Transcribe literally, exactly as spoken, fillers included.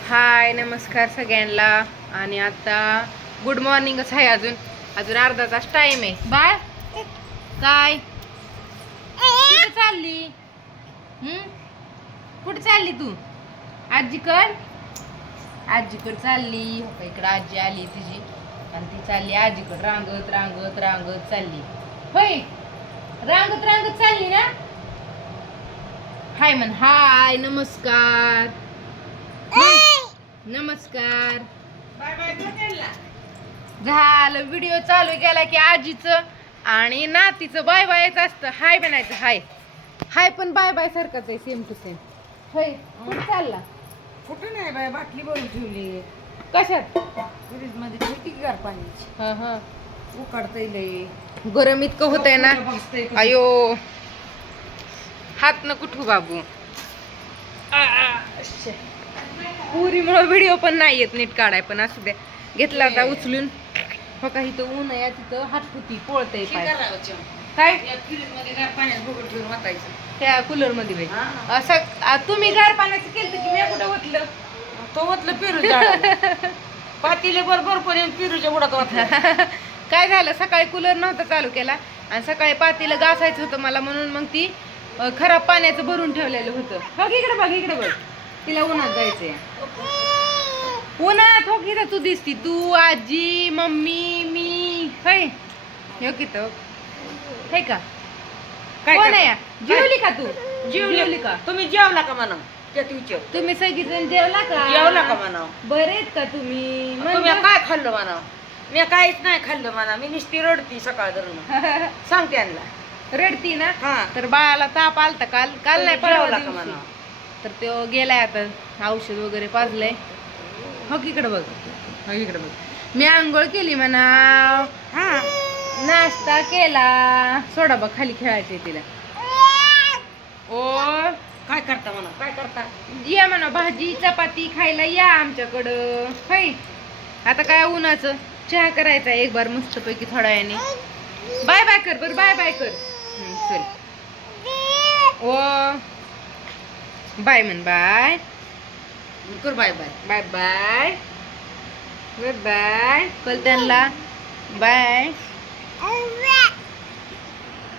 हाय नमस्कार सगळ्यांना. आणि आता गुड मॉर्निंगच आहे. अजून अजून अर्धा तास टाइम आहे. बाय काय कुठे चालली? हम्म कुठे चालली तू? आजीकड आजीकड चालली. इकडं आजी आली तुझी आणि ती चालली आजीकड. रांगत रांगत रांगत चालली. होय रांगत रांगत चालली ना. हाय म्हण. हाय नमस्कार नमस्कार. झालं व्हिडिओ चालू केला की आजीचं आणि नातीचं बाय बायच असतं. हाय म्हणायचं. हाय हाय पण बाय बाय सारखंच आहे. Same to same. होय मग चालला कुठं नाही बाय, बाटली भरून ठेवली कशात? फ्रीज मध्ये ठेवती की गार पाण्याची. हा हा उकडतंय लय. गरम इतकं होतंय ना. अयो हात न कुठू बाबू. पुरीमुळे व्हिडिओ पण नाही येत नीट काढाय. पण असू द्या घेतला आता उचलून. हो का इथं ऊन आहे तिथं हात फुटी पोळतय पाय. काय फ्रीज मध्ये गार पाण्यात भरून ठेवून वाटायचं त्या कूलर मध्ये बाई. हा. असं आ, तुम्ही गार पाण्याचं केलं की मी कुठं ओतलं. तो म्हटलं पिरू पातीले बरोबर पर्यंत पिरूच्या बुडात वाटलं. काय झालं सकाळी कूलर नव्हता चालू केला आणि सकाळी पातीला घासायचं होतं मला म्हणून मग ती अ, खराब पाण्याचं भरून ठेवलेलं होतं. हो की इकडे बघ इकडे बघ. तिला उन्हात जायचंय. उन्हात हो की तू दिसती. तू आजी मम्मी मी होय. हो की तो हे का काय कोण करता? आहे? जेवली का तू? जेवली का? तुम्ही जेवला का म्हणा त्यात विचार. तुम्ही सगळीजण जेवला का? जेवला का म्हणा. बरेत का तुम्ही? तुम्ही म्हणलं. काय खाल्लं म्हणा. मी काहीच नाही खाल्लं म्हणा. मी नुसती रडती सकाळ धरून सांगते त्यांना. रडती ना. हा तर बाळाला ताप आलता काल काल नाही परवा जेवला का दिवशी. म्हणा. तर तो गेलाय आता औषध वगैरे पाजलंय. हो की इकडे बघ. हो इकडे बघ. मी आंघोळ केली म्हणा. हा नाश्ता केला. सोडा बघ खाली खेळायचंय तिला. ओ काय करता म्हणा. काय करता. या म्हणा भाजी चपाती खायला या आमच्याकडं. होय आता काय उन्हाचं चहा करायचा एक बार मस्त पैकी थोड्या वेळाने. बाय बाय कर बर. बाय बाय कर. हम्म, चल ओ बाय म्हण. बाय कर bye bye. Bye bye bye bye कल त्यांना बाय.